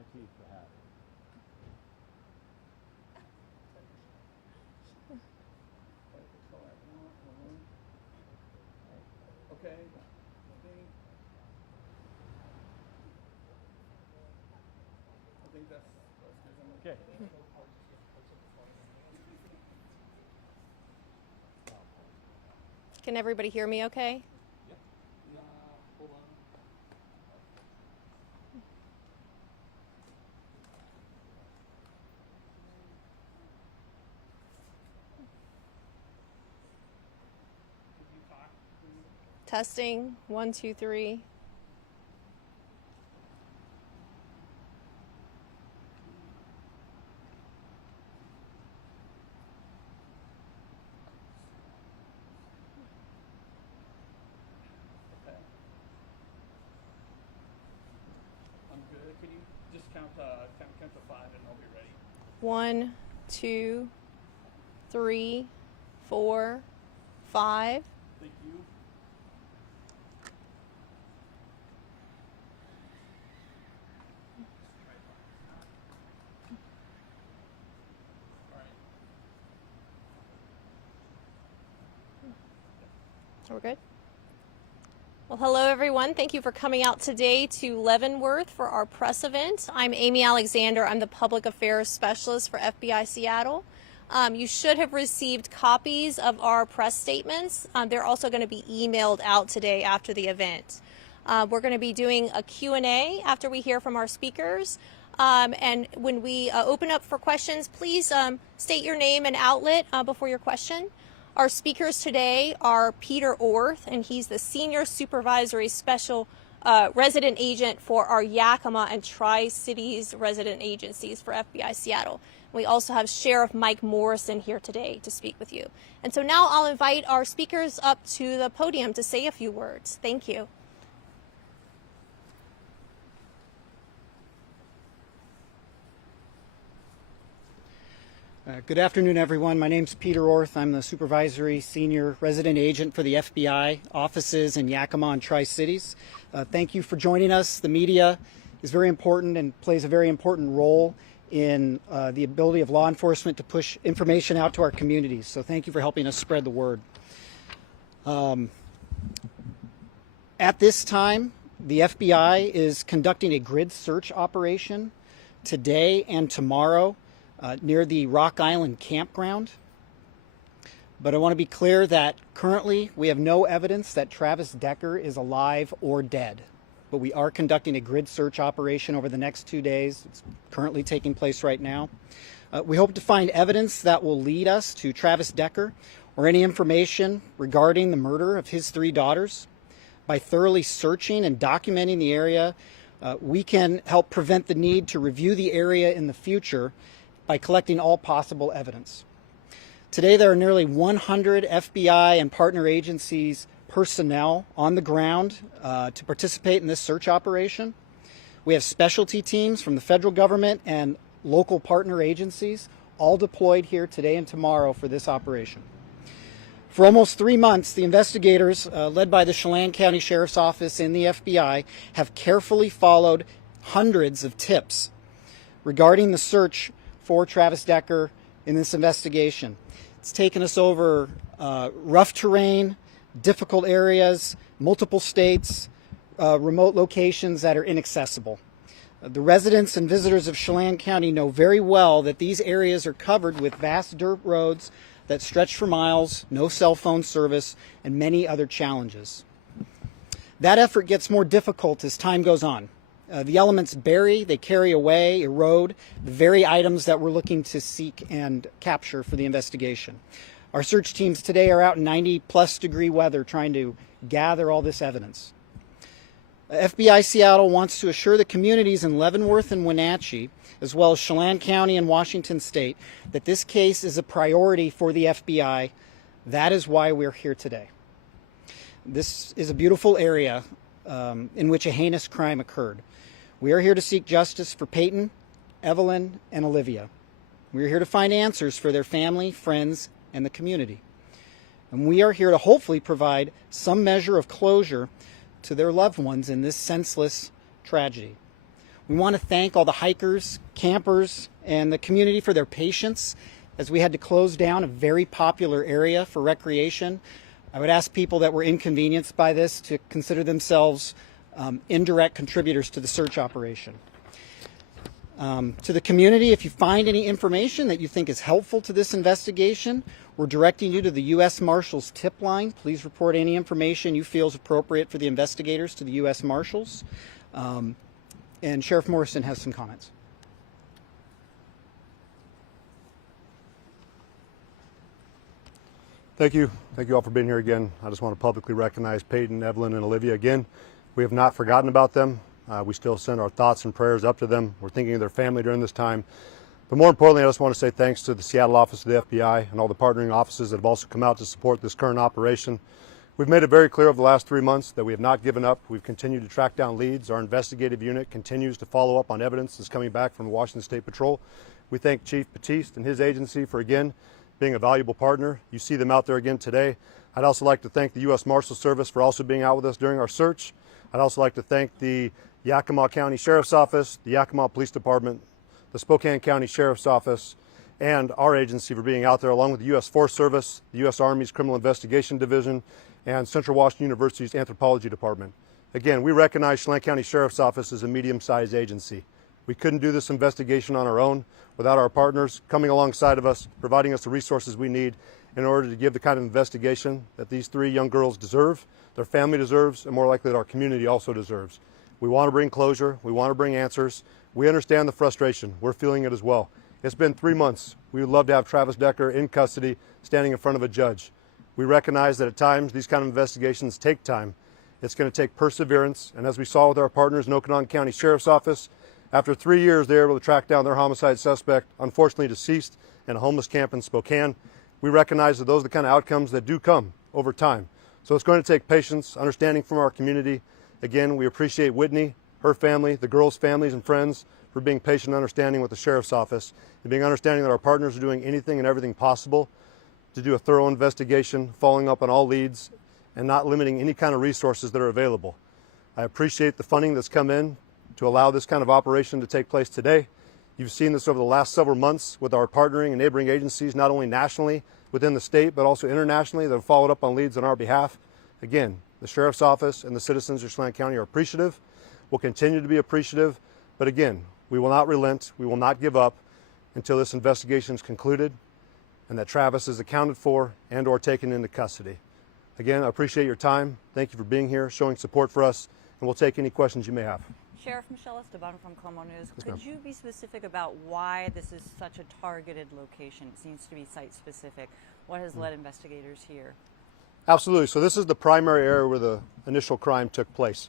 my teeth to have. Okay. I think that's good. Okay. Can everybody hear me okay? Yep. Hold on. Testing, 1, 2, 3. Could you just count to 5 and I'll be ready? 1, 2, 3, 4, 5. Thank you. We're good? Well, hello everyone. Thank you for coming out today to Leavenworth for our press event. I'm Amy Alexander. I'm the Public Affairs Specialist for FBI Seattle. You should have received copies of our press statements. They're also going to be emailed out today after the event. We're going to be doing a Q&A after we hear from our speakers. And when we open up for questions, please state your name and outlet before your question. Our speakers today are Peter Orth, and he's the Senior Supervisory Special Resident Agent for our Yakima and Tri-Cities resident agencies for FBI Seattle. We also have Sheriff Mike Morrison here today to speak with you. And so now I'll invite our speakers up to the podium to say a few words. Thank you. Good afternoon, everyone. My name's Peter Orth. I'm the Supervisory Senior Resident Agent for the FBI offices in Yakima and Tri-Cities. Thank you for joining us. The media is very important and plays a very important role in the ability of law enforcement to push information out to our communities. So thank you for helping us spread the word. At this time, the FBI is conducting a grid search operation today and tomorrow near the Rock Island campground. But I want to be clear that currently we have no evidence that Travis Decker is alive or dead. But we are conducting a grid search operation over the next 2 days. It's currently taking place right now. We hope to find evidence that will lead us to Travis Decker or any information regarding the murder of his 3 daughters. By thoroughly searching and documenting the area, we can help prevent the need to review the area in the future by collecting all possible evidence. Today there are nearly 100 FBI and partner agencies personnel on the ground to participate in this search operation. We have specialty teams from the federal government and local partner agencies all deployed here today and tomorrow for this operation. For almost 3 months, the investigators, led by the Chelan County Sheriff's Office and the FBI, have carefully followed hundreds of tips regarding the search for Travis Decker in this investigation. It's taken us over rough terrain, difficult areas, multiple states, remote locations that are inaccessible. The residents and visitors of Chelan County know very well that these areas are covered with vast dirt roads that stretch for miles, no cell phone service, and many other challenges. That effort gets more difficult as time goes on. The elements bury, they carry away, erode the very items that we're looking to seek and capture for the investigation. Our search teams today are out in 90-plus degree weather trying to gather all this evidence. FBI Seattle wants to assure the communities in Leavenworth and Wenatchee, as well as Chelan County and Washington State, that this case is a priority for the FBI. That is why we're here today. This is a beautiful area in which a heinous crime occurred. We are here to seek justice for Peyton, Evelyn, and Olivia. We are here to find answers for their family, friends, and the community. And we are here to hopefully provide some measure of closure to their loved ones in this senseless tragedy. We want to thank all the hikers, campers, and the community for their patience as we had to close down a very popular area for recreation. I would ask people that were inconvenienced by this to consider themselves indirect contributors to the search operation. To the community, if you find any information that you think is helpful to this investigation, we're directing you to the U.S. Marshals tip line. Please report any information you feel is appropriate for the investigators to the U.S. Marshals. And Sheriff Morrison has some comments. Thank you. Thank you all for being here again. I just want to publicly recognize Peyton, Evelyn, and Olivia again. We have not forgotten about them. We still send our thoughts and prayers up to them. We're thinking of their family during this time. But more importantly, I just want to say thanks to the Seattle office of the FBI and all the partnering offices that have also come out to support this current operation. We've made it very clear over the last 3 months that we have not given up. We've continued to track down leads. Our investigative unit continues to follow up on evidence that's coming back from the Washington State Patrol. We thank Chief Batiste and his agency for, again, being a valuable partner. You see them out there again today. I'd also like to thank the U.S. Marshals Service for also being out with us during our search. I'd also like to thank the Yakima County Sheriff's Office, the Yakima Police Department, the Spokane County Sheriff's Office, and our agency for being out there, along with the U.S. Forest Service, the U.S. Army's Criminal Investigation Division, and Central Washington University's Anthropology Department. Again, we recognize Chelan County Sheriff's Office as a medium-sized agency. We couldn't do this investigation on our own without our partners coming alongside of us, providing us the resources we need in order to give the kind of investigation that these 3 young girls deserve, their family deserves, and more likely that our community also deserves. We want to bring closure. We want to bring answers. We understand the frustration. We're feeling it as well. It's been 3 months. We would love to have Travis Decker in custody, standing in front of a judge. We recognize that at times these kind of investigations take time. It's going to take perseverance. And as we saw with our partners in Okanagan County Sheriff's Office, after 3 years they were able to track down their homicide suspect, unfortunately deceased in a homeless camp in Spokane. We recognize that those are the kind of outcomes that do come over time. So it's going to take patience, understanding from our community. Again, we appreciate Whitney, her family, the girls' families and friends for being patient and understanding with the Sheriff's Office, and being understanding that our partners are doing anything and everything possible to do a thorough investigation, following up on all leads, and not limiting any kind of resources that are available. I appreciate the funding that's come in to allow this kind of operation to take place today. You've seen this over the last several months with our partnering and neighboring agencies, not only nationally within the state, but also internationally, that have followed up on leads on our behalf. Again, the Sheriff's Office and the citizens of Chelan County are appreciative. We'll continue to be appreciative. But again, we will not relent. We will not give up until this investigation is concluded and that Travis is accounted for and or taken into custody. Again, I appreciate your time. Thank you for being here, showing support for us, and we'll take any questions you may have. Sheriff Michelle Esteban from KOMO News. Yes, Could you be specific about why this is such a targeted location? It seems to be site-specific. What has led investigators here? Absolutely. So this is the primary area where the initial crime took place.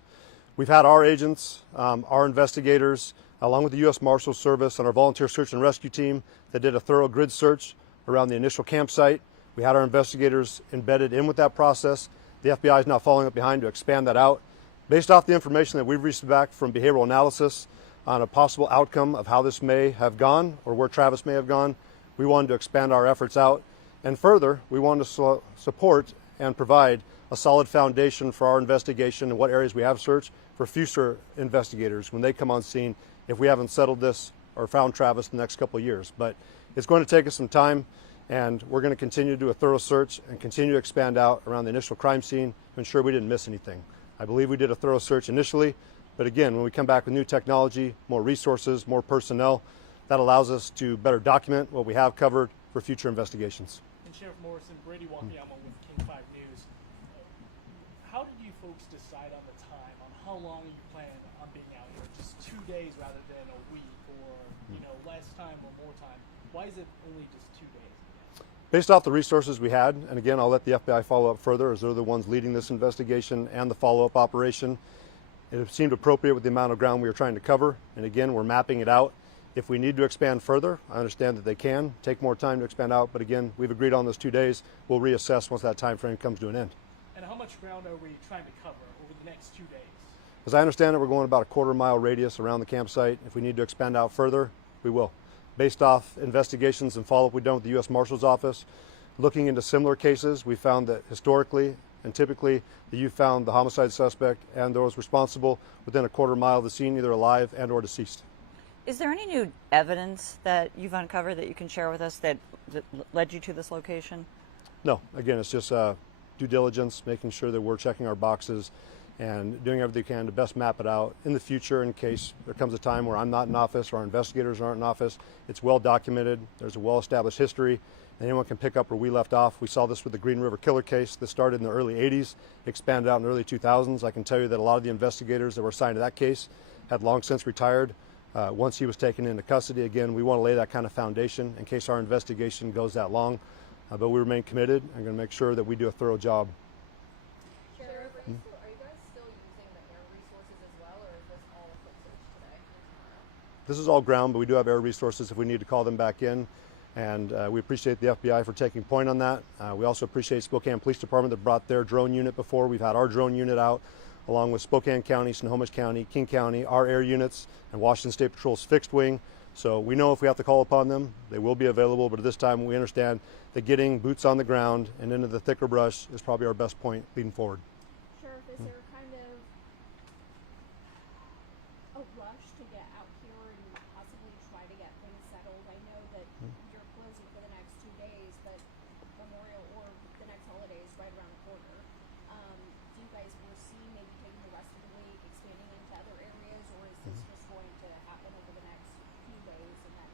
We've had our agents, our investigators, along with the U.S. Marshals Service and our volunteer search and rescue team that did a thorough grid search around the initial campsite. We had our investigators embedded in with that process. The FBI is now following up behind to expand that out. Based off the information that we've received back from behavioral analysis on a possible outcome of how this may have gone or where Travis may have gone, we wanted to expand our efforts out. And further, we wanted to support and provide a solid foundation for our investigation and what areas we have searched for future investigators when they come on scene if we haven't settled this or found Travis in the next couple of years. But it's going to take us some time, and we're going to continue to do a thorough search and continue to expand out around the initial crime scene to ensure we didn't miss anything. I believe we did a thorough search initially, but again, when we come back with new technology, more resources, more personnel, that allows us to better document what we have covered for future investigations. And Sheriff Morrison, Brady Wakayama with King 5 News. How did you folks decide on the time, on how long you plan on being out here? Just 2 days rather than a week, or less time or more time? Why is it only just 2 days? Based off the resources we had, and again, I'll let the FBI follow up further as they're the ones leading this investigation and the follow-up operation. It seemed appropriate with the amount of ground we were trying to cover, and again, we're mapping it out. If we need to expand further, I understand that they can take more time to expand out, but again, we've agreed on those 2 days. We'll reassess once that time frame comes to an end. And how much ground are we trying to cover over the next 2 days? As I understand it, we're going about a quarter-mile radius around the campsite. If we need to expand out further, we will. Based off investigations and follow-up we've done with the U.S. Marshal's Office, looking into similar cases, we found that historically and typically you found the homicide suspect and those responsible within a quarter mile of the scene, either alive and or deceased. Is there any new evidence that you've uncovered that you can share with us that led you to this location? No, again, it's just due diligence, making sure that we're checking our boxes and doing everything we can to best map it out in the future in case there comes a time where I'm not in office or our investigators aren't in office. It's well documented. There's a well-established history. Anyone can pick up where we left off. We saw this with the Green River Killer case. This started in the early 80s, expanded out in the early 2000s. I can tell you that a lot of the investigators that were assigned to that case had long since retired. Once he was taken into custody, again, we want to lay that kind of foundation in case our investigation goes that long. But we remain committed. I'm going to make sure that we do a thorough job. Sheriff, are you guys still using the air resources as well, or is this all a foot search today? This is all ground, but we do have air resources if we need to call them back in. And we appreciate the FBI for taking point on that. We also appreciate Spokane Police Department that brought their drone unit before. We've had our drone unit out, along with Spokane County, Snohomish County, King County, our air units, and Washington State Patrol's fixed wing. So we know if we have to call upon them, they will be available, but at this time we understand that getting boots on the ground and into the thicker brush is probably our best point leading forward. Sheriff, is there kind of a rush to get out here and possibly try to get things settled? I know that you're closing for the next 2 days, but Memorial or the next holiday is right around the corner. Do you guys foresee maybe taking the rest of the week, expanding into other areas, or is this just going to happen over the next few days and then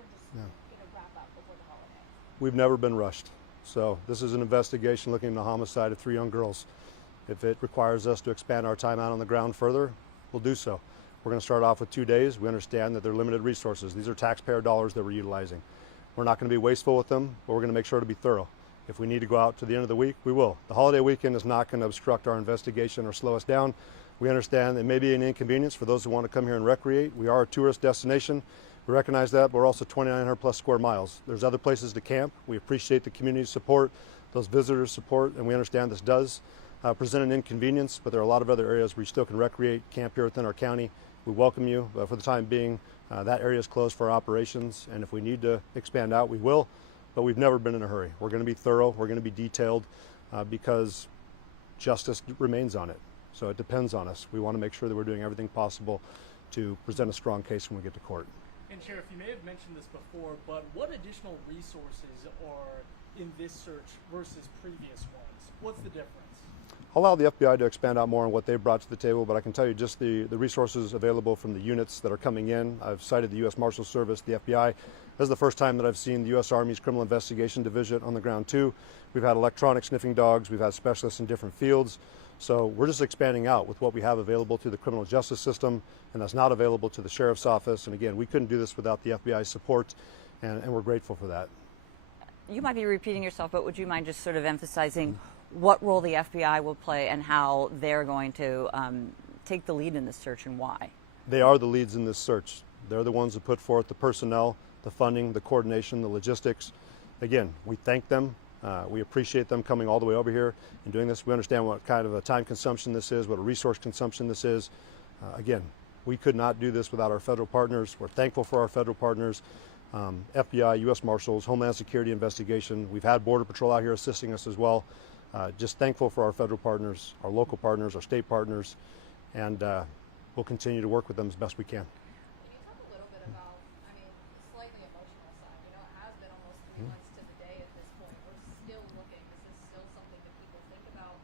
we're just going to wrap up before the holiday? We've never been rushed. So this is an investigation looking into the homicide of 3 young girls. If it requires us to expand our time out on the ground further, we'll do so. We're going to start off with 2 days. We understand that they're limited resources. These are taxpayer dollars that we're utilizing. We're not going to be wasteful with them, but we're going to make sure to be thorough. If we need to go out to the end of the week, we will. The holiday weekend is not going to obstruct our investigation or slow us down. We understand it may be an inconvenience for those who want to come here and recreate. We are a tourist destination. We recognize that, but we're also 2,900 plus square miles. There's other places to camp. We appreciate the community support, those visitors' support, and we understand this does present an inconvenience, but there are a lot of other areas where you still can recreate, camp here within our county. We welcome you, but for the time being, that area is closed for operations, and if we need to expand out, we will, but we've never been in a hurry. We're going to be thorough, we're going to be detailed, because justice remains on it. So it depends on us. We want to make sure that we're doing everything possible to present a strong case when we get to court. And Sheriff, you may have mentioned this before, but what additional resources are in this search versus previous ones? What's the difference? I'll allow the FBI to expand out more on what they've brought to the table, but I can tell you just the resources available from the units that are coming in. I've cited the U.S. Marshals Service, the FBI. This is the first time that I've seen the U.S. Army's Criminal Investigation Division on the ground too. We've had electronic sniffing dogs, we've had specialists in different fields. So we're just expanding out with what we have available to the criminal justice system, and that's not available to the sheriff's office. And again, we couldn't do this without the FBI's support, and we're grateful for that. You might be repeating yourself, but would you mind just sort of emphasizing what role the FBI will play and how they're going to take the lead in this search and why? They are the leads in this search. They're the ones that put forth the personnel, the funding, the coordination, the logistics. Again, we thank them. We appreciate them coming all the way over here and doing this. We understand what kind of a time consumption this is, what a resource consumption this is. Again, we could not do this without our federal partners. We're thankful for our federal partners, FBI, U.S. Marshals, Homeland Security Investigation. We've had Border Patrol out here assisting us as well. Just thankful for our federal partners, our local partners, our state partners, and we'll continue to work with them as best we can. Can you talk a little bit about, I mean, the slightly emotional side? You know, it has been almost 3 months to the day at this point. We're still looking. This is still something that people think about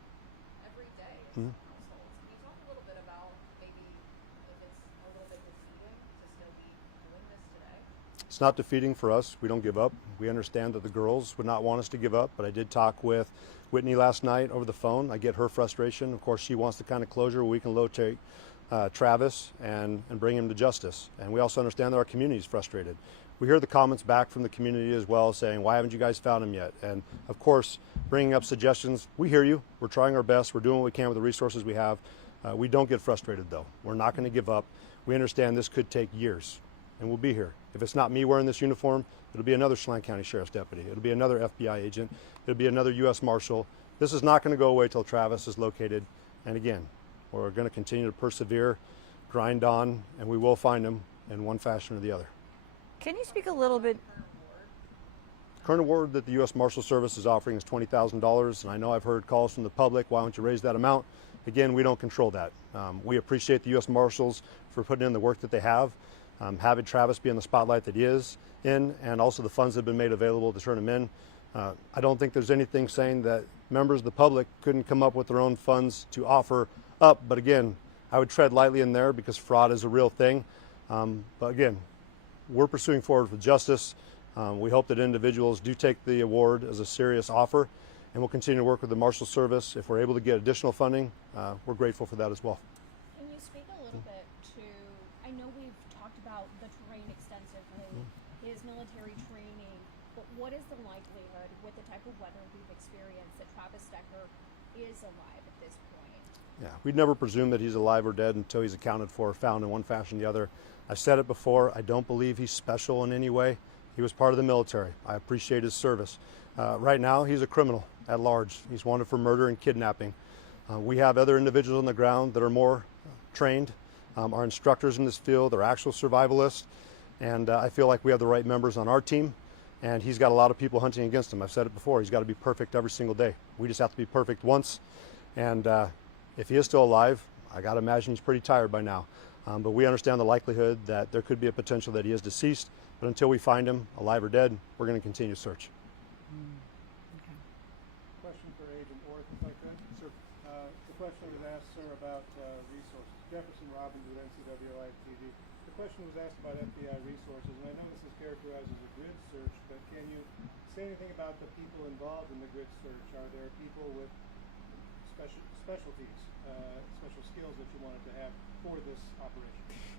every day in some households. Can you talk a little bit about maybe if it's a little bit defeating to still be doing this today? It's not defeating for us. We don't give up. We understand that the girls would not want us to give up, but I did talk with Whitney last night over the phone. I get her frustration. Of course, she wants the kind of closure where we can locate Travis and bring him to justice. And we also understand that our community is frustrated. We hear the comments back from the community as well saying, why haven't you guys found him yet? And of course, bringing up suggestions, we hear you. We're trying our best. We're doing what we can with the resources we have. We don't get frustrated though. We're not going to give up. We understand this could take years, and we'll be here. If it's not me wearing this uniform, it'll be another Chelan County Sheriff's deputy. It'll be another FBI agent. It'll be another U.S. Marshal. This is not going to go away till Travis is located. And again, we're going to continue to persevere, grind on, and we will find him in one fashion or the other. Can you speak a little bit? current award that the U.S. Marshal Service is offering is $20,000, and I know I've heard calls from the public, why don't you raise that amount? Again, we don't control that. We appreciate the U.S. Marshals for putting in the work that they have, having Travis be in the spotlight that he is in, and also the funds that have been made available to turn him in. I don't think there's anything saying that members of the public couldn't come up with their own funds to offer up, but again, I would tread lightly in there because fraud is a real thing. But again, we're pursuing forward with justice. We hope that individuals do take the award as a serious offer, and we'll continue to work with the Marshal Service. If we're able to get additional funding, we're grateful for that as well. Can you speak a little bit to, I know we've talked about the terrain extensively, his military training, but what is the likelihood with the type of weather we've experienced that Travis Decker is alive at this point? Yeah, we'd never presume that he's alive or dead until he's accounted for or found in one fashion or the other. I've said it before, I don't believe he's special in any way. He was part of the military. I appreciate his service. Right now, he's a criminal at large. He's wanted for murder and kidnapping. We have other individuals on the ground that are more trained, our instructors in this field, are actual survivalists, and I feel like we have the right members on our team, and he's got a lot of people hunting against him. I've said it before, he's got to be perfect every single day. We just have to be perfect once, and if he is still alive, I got to imagine he's pretty tired by now. But we understand the likelihood that there could be a potential that he is deceased, but until we find him, alive or dead, we're going to continue to search. Question for Agent Orth, if I could. Sure. The question was asked, sir, about resources. Jefferson Robbins with NCWI TV. The question was asked about FBI resources, and I know this is characterized as a grid search, but can you say anything about the people involved in the grid search? Are there people with specialties, special skills that you wanted to have for this operation?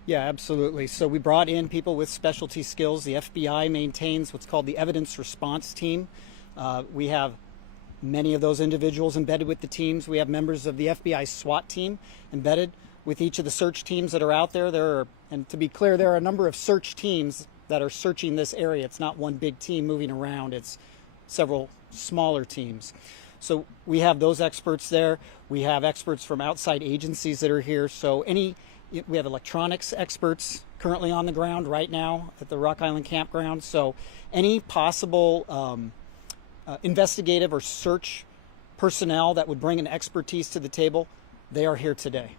Yeah, absolutely. So we brought in people with specialty skills. The FBI maintains what's called the evidence response team. We have many of those individuals embedded with the teams. We have members of the FBI SWAT team embedded with each of the search teams that are out there. And to be clear, there are a number of search teams that are searching this area. It's not one big team moving around. It's several smaller teams. So we have those experts there. We have experts from outside agencies that are here. So we have electronics experts currently on the ground right now at the Rock Island Campground. So any possible investigative or search personnel that would bring an expertise to the table, they are here today.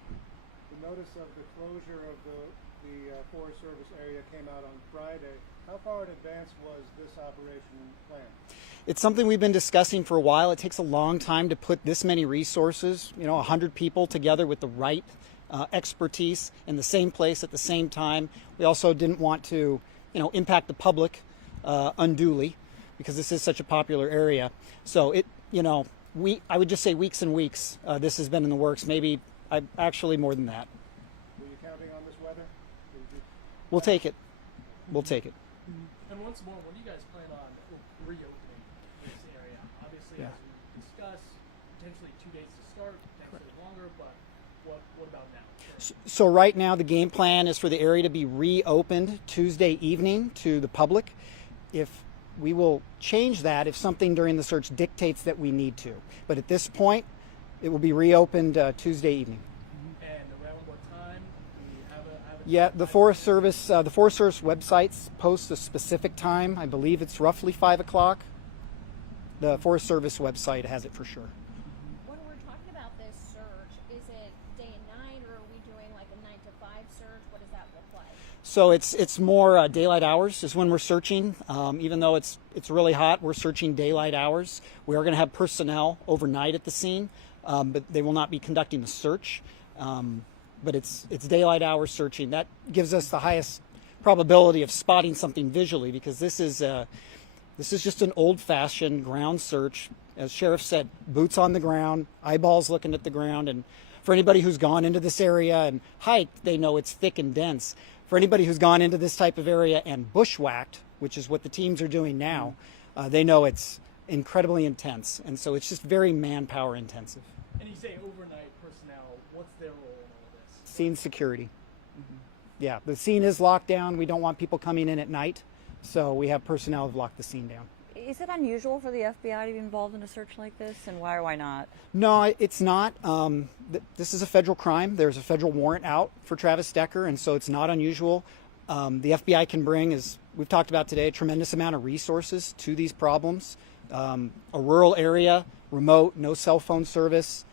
The notice of the closure of the Forest Service area came out on Friday. How far in advance was this operation planned? It's something we've been discussing for a while. It takes a long time to put this many resources, 100 people together with the right expertise in the same place at the same time. We also didn't want to, impact the public unduly because this is such a popular area. So I would just say weeks and weeks. This has been in the works. Maybe actually more than that. Were you counting on this weather? We'll take it. We'll take it. And once more, when do you guys plan on reopening this area? Obviously, as we discussed, potentially 2 days to start, potentially longer, but what about now? So right now the game plan is for the area to be reopened Tuesday evening to the public. If we will change that if something during the search dictates that we need to. But at this point, it will be reopened Tuesday evening. And around what time? Do you have a Yeah, the Forest Service websites post a specific time. I believe it's roughly 5 o'clock. The Forest Service website has it for sure. When we're talking about this search, is it day and night, or are we doing like a 9 to 5 search? What does that look like? So it's more daylight hours is when we're searching. Even though it's really hot, we're searching daylight hours. We are going to have personnel overnight at the scene, but they will not be conducting the search. But it's daylight hours searching. That gives us the highest probability of spotting something visually because this is just an old-fashioned ground search. As Sheriff said, boots on the ground, eyeballs looking at the ground. And for anybody who's gone into this area and hiked, they know it's thick and dense. For anybody who's gone into this type of area and bushwhacked, which is what the teams are doing now, they know it's incredibly intense. And so it's just very manpower intensive. And you say overnight personnel, what's their role in all this? Scene security. Yeah, the scene is locked down. We don't want people coming in at night. So we have personnel who've locked the scene down. Is it unusual for the FBI to be involved in a search like this, and why or why not? No, it's not. This is a federal crime. There's a federal warrant out for Travis Decker, and so it's not unusual. The FBI can bring, as we've talked about today, a tremendous amount of resources to these problems. A rural area, remote, no cell phone service.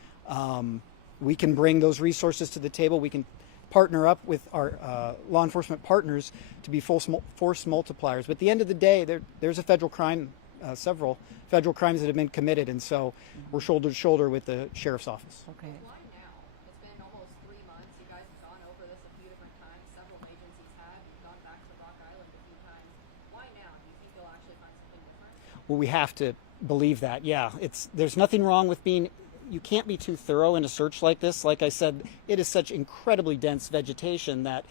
We can bring those resources to the table. We can partner up with our law enforcement partners to be force multipliers. But at the end of the day, there's a federal crime, several federal crimes that have been committed, and so we're shoulder to shoulder with the sheriff's office. Okay. Why now? It's been almost 3 months. You guys have gone over this a few different times. Several agencies have. You've gone back to Rock Island a few times. Why now? Do you think you'll actually find something different? Well, we have to believe that. Yeah, there's nothing wrong with being. You can't be too thorough in a search like this. Like I said, it is such incredibly dense vegetation that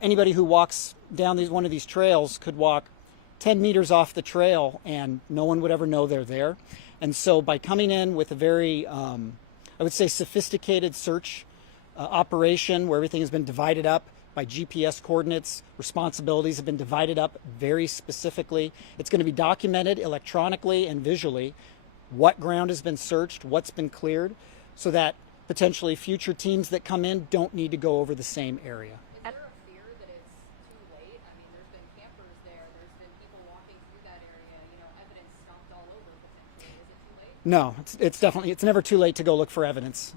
anybody who walks down one of these trails could walk 10 meters off the trail and no one would ever know they're there. And so by coming in with a very, I would say, sophisticated search operation where everything has been divided up by GPS coordinates, responsibilities have been divided up very specifically. It's going to be documented electronically and visually what ground has been searched, what's been cleared, so that potentially future teams that come in don't need to go over the same area. Is there a fear that it's too late? I mean, there's been campers there. There's been people walking through that area. You know, evidence stomped all over potentially. Is it too late? No, it's definitely, it's never too late to go look for evidence.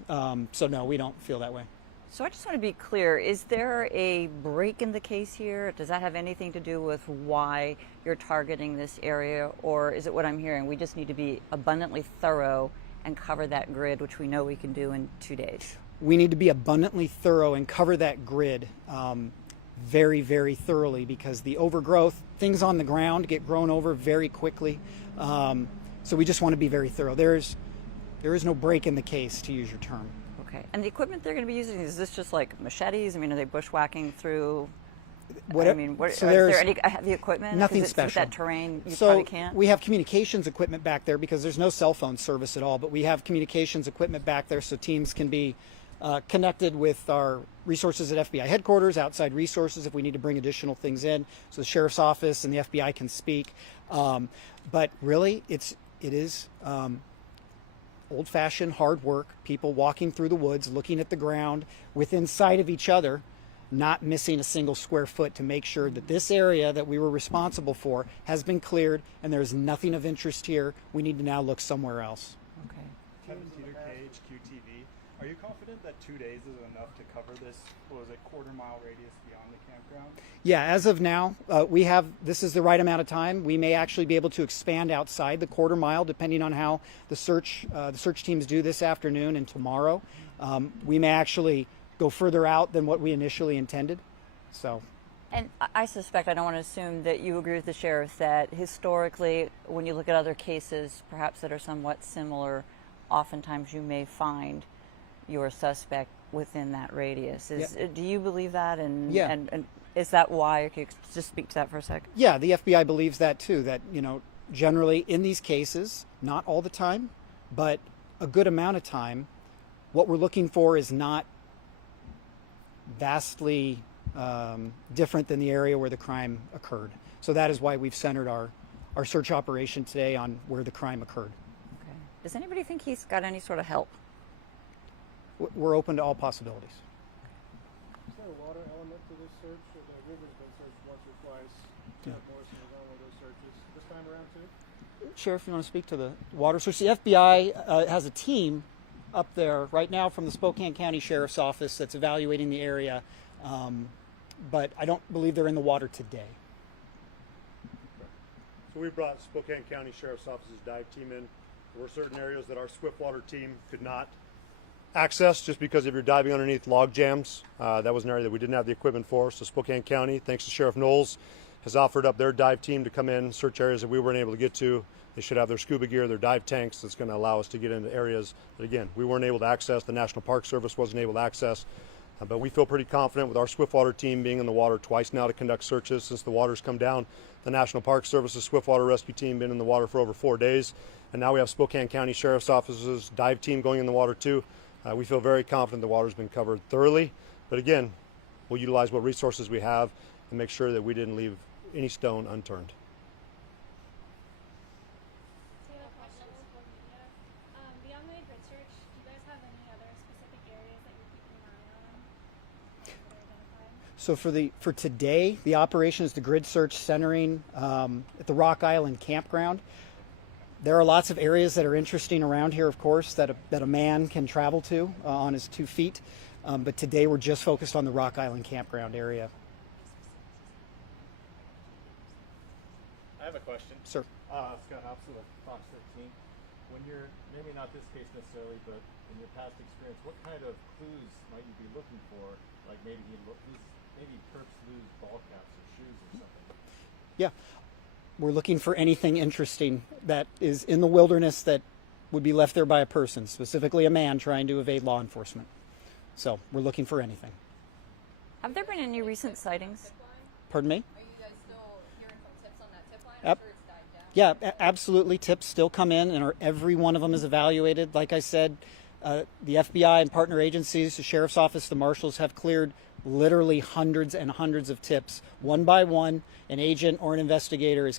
So no, we don't feel that way. So I just want to be clear, is there a break in the case here? Does that have anything to do with why you're targeting this area? Or is it what I'm hearing? We just need to be abundantly thorough and cover that grid, which we know we can do in 2 days. We need to be abundantly thorough and cover that grid very, very thoroughly, because the overgrowth, things on the ground get grown over very quickly. So we just want to be very thorough. There is no break in the case, to use your term. Okay. And the equipment they're going to be using, is this just like machetes? I mean, are they bushwhacking through? What, I mean, so is there's there any heavy equipment? nothing 'Cause it's special. with that terrain, you So probably can't. we have communications equipment back there because there's no cell phone service at all, but we have communications equipment back there so teams can be connected with our resources at FBI headquarters, outside resources if we need to bring additional things in, so the sheriff's office and the FBI can speak. But really, it is old-fashioned hard work, people walking through the woods, looking at the ground within sight of each other, not missing a single square foot to make sure that this area that we were responsible for has been cleared and there's nothing of interest here. We need to now look somewhere else. Okay. Kevin Teeter, KHQTV. Are you confident that 2 days is enough to cover this, what was it, quarter-mile radius beyond the campground? Yeah, as of now, this is the right amount of time. We may actually be able to expand outside the quarter mile depending on how the search teams do this afternoon and tomorrow. We may actually go further out than what we initially intended. So. And I suspect, I don't want to assume that you agree with the sheriff, that historically, when you look at other cases, perhaps that are somewhat similar, oftentimes you may find your suspect within that radius. Do you believe that? And, yeah. And is that why? Can you just speak to that for a sec? Yeah, the FBI believes that too, that, generally in these cases, not all the time, but a good amount of time, what we're looking for is not vastly different than the area where the crime occurred. So that is why we've centered our search operation today on where the crime occurred. Okay. Does anybody think he's got any sort of help? We're open to all possibilities. Is there a water element to this search? Or the river's been searched once or twice. Yeah. Morrison was on one of those searches. This time around too? Sheriff, you want to speak to the water search? The FBI has a team up there right now from the Spokane County Sheriff's Office that's evaluating the area, but I don't believe they're in the water today. So we brought Spokane County Sheriff's Office's dive team in. There were certain areas that our Swiftwater team could not access just because if you're diving underneath log jams, that was an area that we didn't have the equipment for. So Spokane County, thanks to Sheriff Knowles, has offered up their dive team to come in, search areas that we weren't able to get to. They should have their scuba gear, their dive tanks that's going to allow us to get into areas that, again, we weren't able to access, the National Park Service wasn't able to access. But we feel pretty confident with our Swiftwater team being in the water twice now to conduct searches since the water's come down. The National Park Service's Swiftwater Rescue Team been in the water for over 4 days. And now we have Spokane County Sheriff's Office's dive team going in the water too. We feel very confident the water's been covered thoroughly. But again, we'll utilize what resources we have and make sure that we didn't leave any stone unturned. Beyond the grid search, do you guys have any other specific areas that you're keeping an eye on that are identified? So for today, the operation is the grid search centering at the Rock Island campground. There are lots of areas that are interesting around here, of course, that a man can travel to on his 2 feet. But today we're just focused on the Rock Island campground area. I have a question. Sir. Scott Hobson with Fox 13. When you're, maybe not this case necessarily, but in your past experience, what kind of clues might you be looking for? Like maybe perps lose ball caps or shoes or something. Yeah. We're looking for anything interesting that is in the wilderness that would be left there by a person, specifically a man trying to evade law enforcement. So we're looking for anything. Have there been any recent sightings? Pardon me? Are you guys still hearing from tips on that tip line? I'm sure it's died down. Yeah, absolutely. Tips still come in, and every one of them is evaluated. Like I said, the FBI and partner agencies, the sheriff's office, the marshals have cleared literally hundreds and hundreds of tips. One by one, an agent or an investigator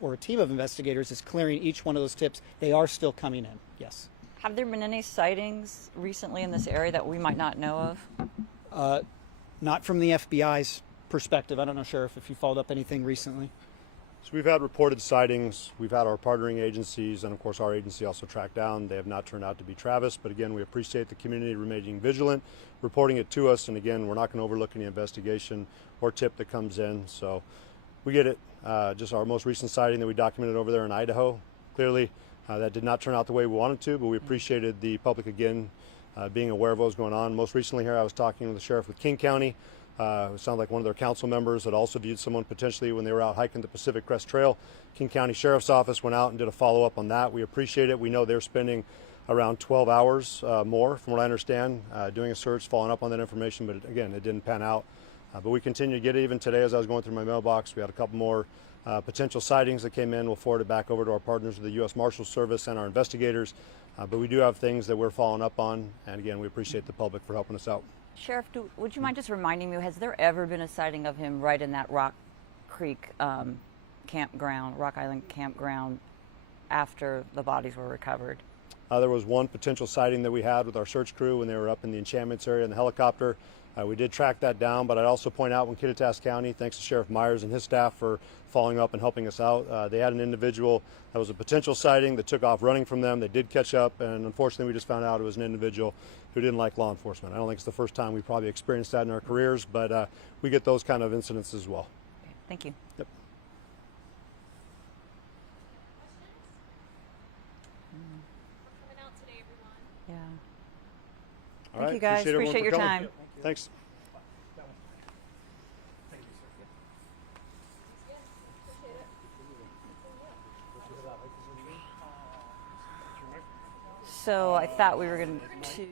or a team of investigators is clearing each one of those tips. They are still coming in, yes. Have there been any sightings recently in this area that we might not know of? Not from the FBI's perspective. I don't know, Sheriff, if you followed up anything recently. So we've had reported sightings. We've had our partnering agencies, and of course our agency also tracked down. They have not turned out to be Travis, but again, we appreciate the community remaining vigilant, reporting it to us, and again, we're not going to overlook any investigation or tip that comes in. So we get it. Just our most recent sighting that we documented over there in Idaho. Clearly, that did not turn out the way we wanted to, but we appreciated the public again being aware of what was going on. Most recently here, I was talking with the sheriff with King County. It sounded like one of their council members had also viewed someone potentially when they were out hiking the Pacific Crest Trail. King County Sheriff's Office went out and did a follow-up on that. We appreciate it. We know they're spending around 12 hours more, from what I understand, doing a search, following up on that information, but again, it didn't pan out. But we continue to get it. Even today, as I was going through my mailbox, we had a couple more potential sightings that came in. We'll forward it back over to our partners of the U.S. Marshals Service and our investigators. But we do have things that we're following up on, and again, we appreciate the public for helping us out. Sheriff, would you mind just reminding me, has there ever been a sighting of him right in that Rock Creek campground, Rock Island campground, after the bodies were recovered? There was one potential sighting that we had with our search crew when they were up in the enchantments area in the helicopter. We did track that down, but I'd also point out when Kittitas County, thanks to Sheriff Myers and his staff for following up and helping us out, they had an individual that was a potential sighting that took off running from them. They did catch up, and unfortunately we just found out it was an individual who didn't like law enforcement. I don't think it's the first time we probably experienced that in our careers, but we get those kind of incidents as well. Okay, thank you. Yep. Coming out today, everyone. Yeah. All Thank right. you guys. Everyone Appreciate for your coming. time. Thanks. Thank you, sir. So I thought we were going to